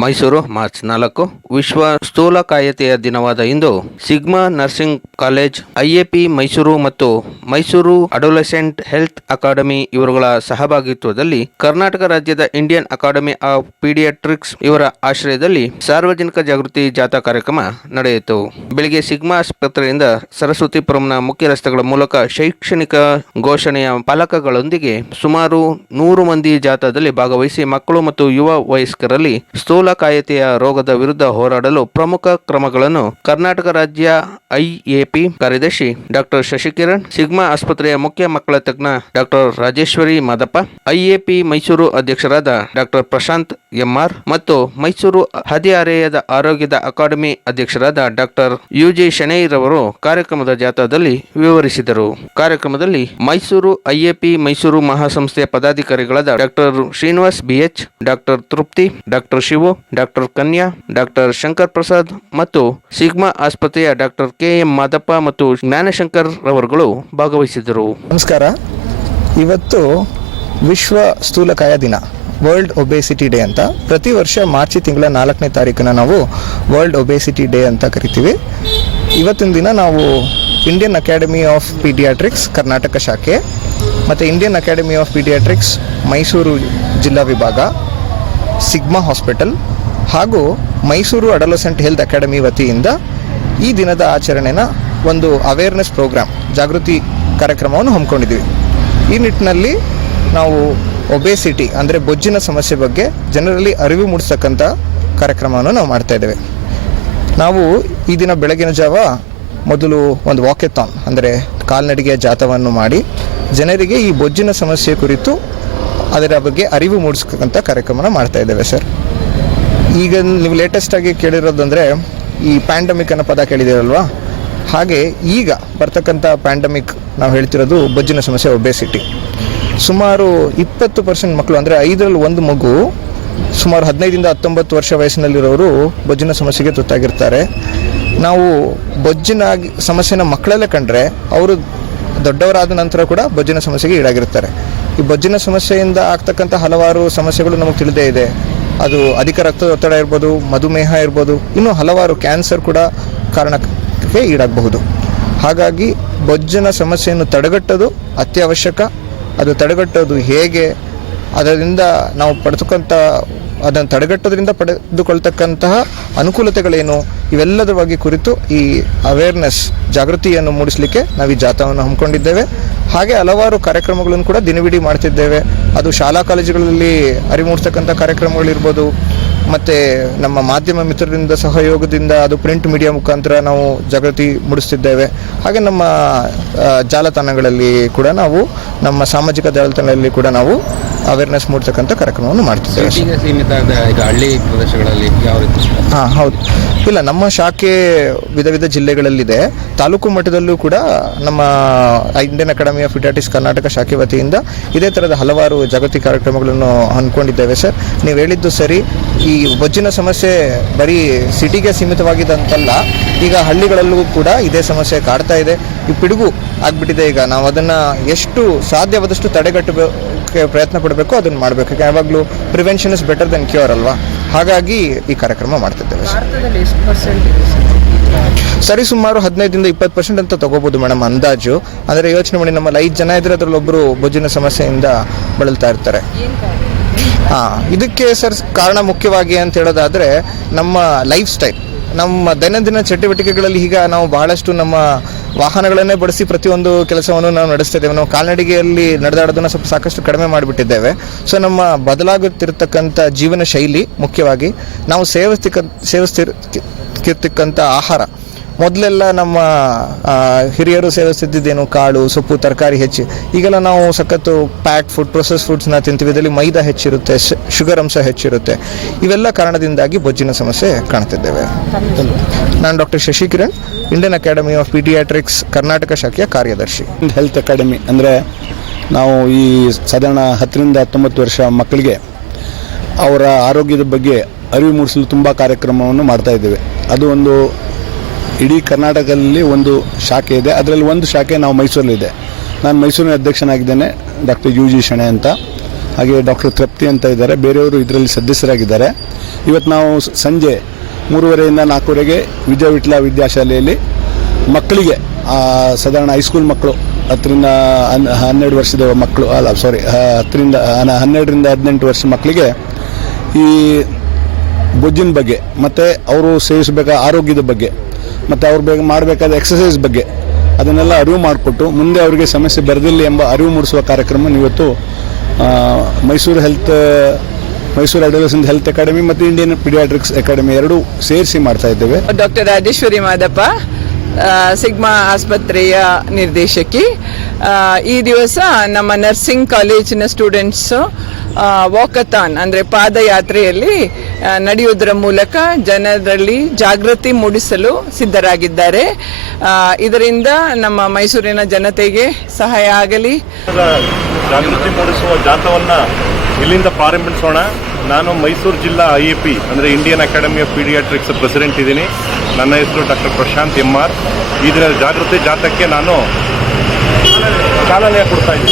Mysuru, March ನಾಲ್ಕು. ವಿಶ್ವ ಸ್ಥೂಲಕಾಯತೆಯ ದಿನವಾದ ಇಂದು Sigma nursing college IAP Mysuru ಮತ್ತು ಮೈಸೂರು ಅಡೋಲೆಸೆಂಟ್ ಹೆಲ್ತ್ ಅಕಾಡೆಮಿ ಇವರುಗಳ ಸಹಭಾಗಿತ್ವದಲ್ಲಿ ಕರ್ನಾಟಕ ರಾಜ್ಯದ ಇಂಡಿಯನ್ ಅಕಾಡೆಮಿ ಆಫ್ ಪೀಡಿಯಾಟ್ರಿಕ್ಸ್ ಇವರ ಆಶ್ರಯದಲ್ಲಿ ಸಾರ್ವಜನಿಕ ಜಾಗೃತಿ ಜಾಥಾ ಕಾರ್ಯಕ್ರಮ ನಡೆಯಿತು. ಬೆಳಿಗ್ಗೆ ಸಿಗ್ಮಾ ಆಸ್ಪತ್ರೆಯಿಂದ ಸರಸ್ವತಿಪುರಂನ ಮುಖ್ಯ ರಸ್ತೆಗಳ ಮೂಲಕ ಶೈಕ್ಷಣಿಕ ಘೋಷಣೆಯ ಫಲಕಗಳೊಂದಿಗೆ ಸುಮಾರು ನೂರು ಮಂದಿ ಜಾಥಾದಲ್ಲಿ ಭಾಗವಹಿಸಿ ಮಕ್ಕಳು ಮತ್ತು ಯುವ ವಯಸ್ಕರಲ್ಲಿ ಸ್ಥೂಲಕಾಯತೆಯ ರೋಗದ ವಿರುದ್ಧ ಹೋರಾಡಲು ಪ್ರಮುಖ ಕ್ರಮಗಳನ್ನು ಕರ್ನಾಟಕ ರಾಜ್ಯ ಐಎಪಿ ಕಾರ್ಯದರ್ಶಿ ಡಾಕ್ಟರ್ ಶಶಿಕಿರಣ್, ಸಿಗ್ಮಾ ಆಸ್ಪತ್ರೆಯ ಮುಖ್ಯ ಮಕ್ಕಳ ತಜ್ಞ ಡಾಕ್ಟರ್ ರಾಜೇಶ್ವರಿ ಮಾದಪ್ಪ, ಐಎಪಿ ಮೈಸೂರು ಅಧ್ಯಕ್ಷರಾದ ಡಾಕ್ಟರ್ ಪ್ರಶಾಂತ್ ಎಂಆರ್ ಮತ್ತು ಮೈಸೂರು ಹದಿಹರೆಯದ ಆರೋಗ್ಯದ ಅಕಾಡೆಮಿ ಅಧ್ಯಕ್ಷರಾದ ಡಾಕ್ಟರ್ ಯುಜಿ ಶೆಣೈರವರು ಕಾರ್ಯಕ್ರಮದ ಜಾಥಾದಲ್ಲಿ ವಿವರಿಸಿದರು. ಕಾರ್ಯಕ್ರಮದಲ್ಲಿ ಮೈಸೂರು ಐಎಪಿ ಮೈಸೂರು ಮಹಾಸಂಸ್ಥೆಯ ಪದಾಧಿಕಾರಿಗಳಾದ doctor Srinivas BH doctor Trupti, doctor Shivu doctor Kanya, doctor Shankar Prasad ಮತ್ತು ಸಿಗ್ಮಾ ಆಸ್ಪತ್ರೆಯ ಡಾಕ್ಟರ್ ಕೆ ಎಂ ಮಾದಪ್ಪ ಮತ್ತು ಜ್ಞಾನಶಂಕರ್ ರವರುಗಳು ಭಾಗವಹಿಸಿದರು ನಮಸ್ಕಾರ. ಇವತ್ತು ವಿಶ್ವ ಸ್ಥೂಲಕಾಯ ದಿನ ವರ್ಲ್ಡ್ ಒಬೇಸಿಟಿ ಡೇ ಅಂತ. ಪ್ರತಿ ವರ್ಷ ಮಾರ್ಚ್ ತಿಂಗಳ ನಾಲ್ಕನೇ ತಾರೀಕನ್ನ ನಾವು ವರ್ಲ್ಡ್ ಒಬೇಸಿಟಿ ಡೇ ಅಂತ ಕರಿತೀವಿ. ಇವತ್ತಿನ ದಿನ ನಾವು Indian academy of paediatrics Karnataka ಶಾಖೆ, ಮತ್ತು Indian academy of paediatrics Mysuru ಜಿಲ್ಲಾ ವಿಭಾಗ. ಸಿಗ್ಮಾ ಹಾಸ್ಪಿಟಲ್ ಹಾಗೂ ಮೈಸೂರು ಅಡಲಸೆಂಟ್ ಹೆಲ್ತ್ ಅಕಾಡೆಮಿ ವತಿಯಿಂದ ಈ ದಿನದ ಆಚರಣೆನ ಒಂದು ಅವೇರ್ನೆಸ್ ಪ್ರೋಗ್ರಾಮ್ ಜಾಗೃತಿ ಕಾರ್ಯಕ್ರಮವನ್ನು ಹಮ್ಮಿಕೊಂಡಿದ್ದೀವಿ. ಈ ನಿಟ್ಟಿನಲ್ಲಿ ನಾವು ಒಬೇಸಿಟಿ ಅಂದರೆ ಬೊಜ್ಜಿನ ಸಮಸ್ಯೆ ಬಗ್ಗೆ ಜನರಲ್ಲಿ ಅರಿವು ಮೂಡಿಸ್ತಕ್ಕಂಥ ಕಾರ್ಯಕ್ರಮವನ್ನು ನಾವು ಮಾಡ್ತಾ ಇದ್ದೇವೆ. ನಾವು ಈ ದಿನ ಬೆಳಗಿನ ಜಾವ ಮೊದಲು ಒಂದು ವಾಕೆಥಾನ್ ಅಂದರೆ ಕಾಲ್ನಡಿಗೆಯ ಜಾಥವನ್ನು ಮಾಡಿ ಜನರಿಗೆ ಈ ಬೊಜ್ಜಿನ ಸಮಸ್ಯೆ ಕುರಿತು ಅದರ ಬಗ್ಗೆ ಅರಿವು ಮೂಡಿಸ್ಕಂತ ಕಾರ್ಯಕ್ರಮನ ಮಾಡ್ತಾ ಇದ್ದೇವೆ ಸರ್ ಈಗ ನೀವು ಲೇಟೆಸ್ಟ್ ಆಗಿ ಕೇಳಿರೋದಂದರೆ ಈ ಪ್ಯಾಂಡಮಿಕ್ ಅನ್ನೋ ಪದ ಕೇಳಿದಿರಲ್ವಾ ಹಾಗೆ ಈಗ ಬರ್ತಕ್ಕಂಥ ಪ್ಯಾಂಡಮಿಕ್ ನಾವು ಹೇಳ್ತಿರೋದು ಬೊಜ್ಜಿನ ಸಮಸ್ಯೆ ಒಬೆಸಿಟಿ ಸುಮಾರು ಇಪ್ಪತ್ತು ಪರ್ಸೆಂಟ್ ಮಕ್ಕಳು ಅಂದರೆ ಐದರಲ್ಲಿ ಒಂದು ಮಗು ಸುಮಾರು ಹದಿನೈದಿಂದ ಹತ್ತೊಂಬತ್ತು ವರ್ಷ ವಯಸ್ಸಿನಲ್ಲಿರೋರು ಬೊಜ್ಜಿನ ಸಮಸ್ಯೆಗೆ ತುತ್ತಾಗಿರ್ತಾರೆ. ನಾವು ಬೊಜ್ಜಿನ ಸಮಸ್ಯೆನ ಮಕ್ಕಳಲ್ಲೇ ಕಂಡ್ರೆ ಅವರು ದೊಡ್ಡವರಾದ ನಂತರ ಕೂಡ ಬೊಜ್ಜಿನ ಸಮಸ್ಯೆಗೆ ಈಡಾಗಿರ್ತಾರೆ ಈ ಬೊಜ್ಜಿನ ಸಮಸ್ಯೆಯಿಂದ ಆಗ್ತಕ್ಕಂಥ ಹಲವಾರು ಸಮಸ್ಯೆಗಳು ನಮಗೆ ತಿಳಿದೇ ಇದೆ. ಅದು ಅಧಿಕ ರಕ್ತದೊತ್ತಡ ಇರ್ಬೋದು, ಮಧುಮೇಹ ಇರ್ಬೋದು, ಇನ್ನೂ ಹಲವಾರು ಕ್ಯಾನ್ಸರ್ ಕೂಡ ಕಾರಣಕ್ಕೆ ಈಡಾಗಬಹುದು. ಹಾಗಾಗಿ ಬೊಜ್ಜಿನ ಸಮಸ್ಯೆಯನ್ನು ತಡೆಗಟ್ಟೋದು ಅತ್ಯವಶ್ಯಕ. ಅದು ತಡೆಗಟ್ಟೋದು ಹೇಗೆ? ಅದರಿಂದ ನಾವು ಪಡೆತಕ್ಕಂಥ ಅದನ್ನು ತಡೆಗಟ್ಟೋದ್ರಿಂದ ಪಡೆದುಕೊಳ್ತಕ್ಕಂತಹ ಅನುಕೂಲತೆಗಳೇನು, ಇವೆಲ್ಲದರ ಬಗ್ಗೆ ಕುರಿತು ಈ ಅವೇರ್ನೆಸ್ ಜಾಗೃತಿಯನ್ನು ಮೂಡಿಸಲಿಕ್ಕೆ ನಾವು ಈ ಜಾಥಾವನ್ನು ಹಮ್ಮಿಕೊಂಡಿದ್ದೇವೆ. ಹಾಗೆ ಹಲವಾರು ಕಾರ್ಯಕ್ರಮಗಳನ್ನು ಕೂಡ ದಿನವಿಡೀ ಮಾಡ್ತಿದ್ದೇವೆ. ಅದು ಶಾಲಾ ಕಾಲೇಜುಗಳಲ್ಲಿ ಅರಿವು ಮೂಡಿಸ್ತಕ್ಕಂಥ ಕಾರ್ಯಕ್ರಮಗಳಿರ್ಬೋದು, ಮತ್ತು ನಮ್ಮ ಮಾಧ್ಯಮ ಮಿತ್ರರಿಂದ ಸಹಯೋಗದಿಂದ ಅದು ಪ್ರಿಂಟ್ ಮೀಡಿಯಾ ಮುಖಾಂತರ ನಾವು ಜಾಗೃತಿ ಮೂಡಿಸ್ತಿದ್ದೇವೆ. ಹಾಗೆ ನಮ್ಮ ಜಾಲತಾಣಗಳಲ್ಲಿ ಕೂಡ ನಾವು, ನಮ್ಮ ಸಾಮಾಜಿಕ ಜಾಲತಾಣಗಳಲ್ಲಿ ಕೂಡ ನಾವು ಅವೇರ್ನೆಸ್ ಮೂಡ್ತಕ್ಕಂಥ ಕಾರ್ಯಕ್ರಮವನ್ನು ಮಾಡ್ತಿದ್ದೇವೆ. ಸಿಟಿಗೆ ಸೀಮಿತ ಆದ ಈಗ ಹಳ್ಳಿ ಪ್ರದೇಶಗಳಲ್ಲಿ ಯಾವ ರೀತಿ ಹಾಂ ಹೌದು. ಇಲ್ಲ ನಮ್ಮ ಶಾಖೆ ವಿಧ ವಿಧ ಜಿಲ್ಲೆಗಳಲ್ಲಿದೆ. ತಾಲೂಕು ಮಟ್ಟದಲ್ಲೂ ಕೂಡ ನಮ್ಮ Indian academy of paediatrics Karnataka ಶಾಖೆ ವತಿಯಿಂದ ಇದೇ ಥರದ ಹಲವಾರು ಜಾಗತಿಕ ಕಾರ್ಯಕ್ರಮಗಳನ್ನು ಹಮ್ಮಿಕೊಂಡಿದ್ದೇವೆ ಸರ್. ನೀವು ಹೇಳಿದ್ದು ಸರಿ. ಈ ಬೊಜ್ಜಿನ ಸಮಸ್ಯೆ ಬರೀ ಸಿಟಿಗೆ ಸೀಮಿತವಾಗಿದ್ದಂತಲ್ಲ ಈಗ ಹಳ್ಳಿಗಳಲ್ಲೂ ಕೂಡ ಇದೇ ಸಮಸ್ಯೆ ಕಾಡ್ತಾ ಇದೆ. ಈ ಪಿಡುಗು ಆಗ್ಬಿಟ್ಟಿದೆ ಈಗ. ನಾವು ಅದನ್ನು ಎಷ್ಟು ಸಾಧ್ಯವಾದಷ್ಟು ತಡೆಗಟ್ಟಬೇಕು ಪ್ರಯತ್ನ ಪಡಬೇಕು ಅದನ್ನು ಮಾಡಬೇಕು. ಯಾವಾಗಲೂ prevention is better than cure ಅಲ್ವಾ? ಹಾಗಾಗಿ ಈ ಕಾರ್ಯಕ್ರಮ ಮಾಡ್ತಿದ್ದೇವೆ. ಸರ್. ಸುಮಾರು ಹದಿನೈದರಿಂದ ಇಪ್ಪತ್ತು ಪರ್ಸೆಂಟ್ ಅಂತ ತಗೋಬಹುದು ಮೇಡಮ್ ಅಂದಾಜು. ಅಂದರೆ ಯೋಚನೆ ಮಾಡಿ ನಮ್ಮಲ್ಲಿ ಐದು ಜನ ಇದ್ರೆ ಅದರಲ್ಲಿ ಒಬ್ಬರು ಬೊಜ್ಜಿನ ಸಮಸ್ಯೆಯಿಂದ ಬಳಲ್ತಾ ಇರ್ತಾರೆ. ಹಾಂ ಇದಕ್ಕೆ ಸರ್ ಕಾರಣ ಮುಖ್ಯವಾಗಿ ಅಂತ ಹೇಳೋದಾದ್ರೆ ನಮ್ಮ ಲೈಫ್ ಸ್ಟೈಲ್ ನಮ್ಮ ದೈನಂದಿನ ಚಟುವಟಿಕೆಗಳಲ್ಲಿ ಈಗ ನಾವು ಬಹಳಷ್ಟು ನಮ್ಮ ವಾಹನಗಳನ್ನೇ ಬಳಸಿ ಪ್ರತಿಯೊಂದು ಕೆಲಸವನ್ನು ನಾವು ನಡೆಸ್ತಾ ಇದ್ದೇವೆ ನಾವು ಕಾಲ್ನಡಿಗೆಯಲ್ಲಿ ನಡೆದಾಡೋದನ್ನು ಸ್ವಲ್ಪ ಸಾಕಷ್ಟು ಕಡಿಮೆ ಮಾಡಿಬಿಟ್ಟಿದ್ದೇವೆ. ಸೊ ನಮ್ಮ ಬದಲಾಗುತ್ತಿರತಕ್ಕಂಥ ಜೀವನ ಶೈಲಿ ಮುಖ್ಯವಾಗಿ ನಾವು ಸೇವಿಸ್ತಿಕ್ಕ ಸೇವಿಸ್ತಿರ್ತಕ್ಕಂಥ ಆಹಾರ. ಮೊದಲೆಲ್ಲ ನಮ್ಮ ಹಿರಿಯರು ಸೇವಿಸ್ತಿದ್ದೇನು ಕಾಳು, ಸೊಪ್ಪು, ತರಕಾರಿ ಹೆಚ್ಚು. ಈಗೆಲ್ಲ ನಾವು ಸಖತ್ತು ಪ್ಯಾಕ್ ಫುಡ್ ಪ್ರೊಸೆಸ್ ಫುಡ್ಸ್ನ ತಿಂತೀವಿ. ಇದರಲ್ಲಿ ಮೈದಾ ಹೆಚ್ಚಿರುತ್ತೆ ಶುಗರ್ ಅಂಶ ಹೆಚ್ಚಿರುತ್ತೆ. ಇವೆಲ್ಲ ಕಾರಣದಿಂದಾಗಿ ಬೊಜ್ಜಿನ ಸಮಸ್ಯೆ ಕಾಣ್ತಿದ್ದೇವೆ. ನಾನು doctor Shashikiran, Indian academy of paediatrics, Karnataka ಶಾಖೆಯ ಕಾರ್ಯದರ್ಶಿ. ಹೆಲ್ತ್ ಅಕಾಡೆಮಿ ಅಂದರೆ ನಾವು ಈ ಸಾಧಾರಣ ಹತ್ತರಿಂದ ಹತ್ತೊಂಬತ್ತು ವರ್ಷ ಮಕ್ಕಳಿಗೆ ಅವರ ಆರೋಗ್ಯದ ಬಗ್ಗೆ ಅರಿವು ಮೂಡಿಸಲು ತುಂಬ ಕಾರ್ಯಕ್ರಮವನ್ನು ಮಾಡ್ತಾ ಇದ್ದೇವೆ. ಅದು ಒಂದು ಇಡೀ ಕರ್ನಾಟಕದಲ್ಲಿ ಒಂದು ಶಾಖೆ ಇದೆ. ಅದರಲ್ಲಿ ಒಂದು ಶಾಖೆ ನಾವು ಮೈಸೂರಲ್ಲಿದೆ. ನಾನು ಮೈಸೂರಿನ ಅಧ್ಯಕ್ಷನಾಗಿದ್ದೇನೆ, ಡಾಕ್ಟರ್ ಯು ಜಿ ಶಣೆ ಅಂತ. ಹಾಗೆ ಡಾಕ್ಟರ್ ತೃಪ್ತಿ ಅಂತ ಇದ್ದಾರೆ. ಬೇರೆಯವರು ಇದರಲ್ಲಿ ಸದಸ್ಯರಾಗಿದ್ದಾರೆ ಇವತ್ತು ನಾವು ಸಂಜೆ ಮೂರುವರೆಯಿಂದ ನಾಲ್ಕೂವರೆಗೆ ವಿಜಯ ವಿಟ್ಲ ವಿದ್ಯಾಶಾಲೆಯಲ್ಲಿ ಮಕ್ಕಳಿಗೆ ಸಾಧಾರಣ ಹೈಸ್ಕೂಲ್ ಮಕ್ಕಳು, ಹತ್ತರಿಂದ ಹನ್- ಹನ್ನೆರಡು ವರ್ಷದ ಮಕ್ಕಳು, ಅಲ್ಲ ಸಾರಿ ಹತ್ತರಿಂದ ಹನ್ನ- ಹನ್ನೆರಡರಿಂದ ಹದಿನೆಂಟು ವರ್ಷ ಮಕ್ಕಳಿಗೆ ಈ ಬೊಜ್ಜಿನ ಬಗ್ಗೆ, ಮತ್ತು ಅವರು ಸೇವಿಸಬೇಕಾದ ಆರೋಗ್ಯದ ಬಗ್ಗೆ ಮತ್ತು ಅವ್ರು ಬೇಗ ಮಾಡಬೇಕಾದ ಎಕ್ಸಸೈಸ್ ಬಗ್ಗೆ ಅದನ್ನೆಲ್ಲ ಅರಿವು ಮಾಡಿಕೊಟ್ಟು ಮುಂದೆ ಅವರಿಗೆ ಸಮಸ್ಯೆ ಬರದಿಲ್ಲ ಎಂಬ ಅರಿವು ಮೂಡಿಸುವ ಕಾರ್ಯಕ್ರಮ ಇವತ್ತು Mysuru health, Mysuru adolescent health academy ಮತ್ತು ಇಂಡಿಯನ್ ಪಿಡಿಯಾಟ್ರಿಕ್ಸ್ ಅಕಾಡೆಮಿ ಎರಡು ಸೇರಿಸಿ ಮಾಡ್ತಾ ಇದ್ದೇವೆ. ಡಾಕ್ಟರ್ ರಾಜೇಶ್ವರಿ ಮಾದಪ್ಪ ಸಿಗ್ಮಾ ಆಸ್ಪತ್ರೆಯ ನಿರ್ದೇಶಕಿ. ಈ ದಿವಸ ನಮ್ಮ ನರ್ಸಿಂಗ್ ಕಾಲೇಜಿನ ಸ್ಟೂಡೆಂಟ್ಸು ವಾಕಥಾನ್ ಅಂದರೆ ಪಾದಯಾತ್ರೆಯಲ್ಲಿ ನಡೆಯುವುದರ ಮೂಲಕ ಜನರಲ್ಲಿ ಜಾಗೃತಿ ಮೂಡಿಸಲು ಸಿದ್ಧರಾಗಿದ್ದಾರೆ. ಇದರಿಂದ ನಮ್ಮ ಮೈಸೂರಿನ ಜನತೆಗೆ ಸಹಾಯ ಆಗಲಿ. ಜಾಗೃತಿ ಮೂಡಿಸುವ ಜಾಥವನ್ನ ಇಲ್ಲಿಂದ ಪ್ರಾರಂಭಿಸೋಣ. ನಾನು ಮೈಸೂರು ಜಿಲ್ಲಾ ಐ ಎ ಪಿ ಅಂದರೆ Indian academy of paediatrics president ಇದ್ದೀನಿ. ನನ್ನ ಹೆಸರು ಡಾಕ್ಟರ್ ಪ್ರಶಾಂತ್ ಎಂ ಆರ್. ಈ ಜಾಗೃತಿ ಜಾಥಕ್ಕೆ ನಾನು ಚಾಲನೆ ಕೊಡ್ತಾ ಇದ್ದೀನಿ.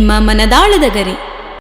ನಿಮ್ಮ ಮನದಾಳದ ಗರಿ.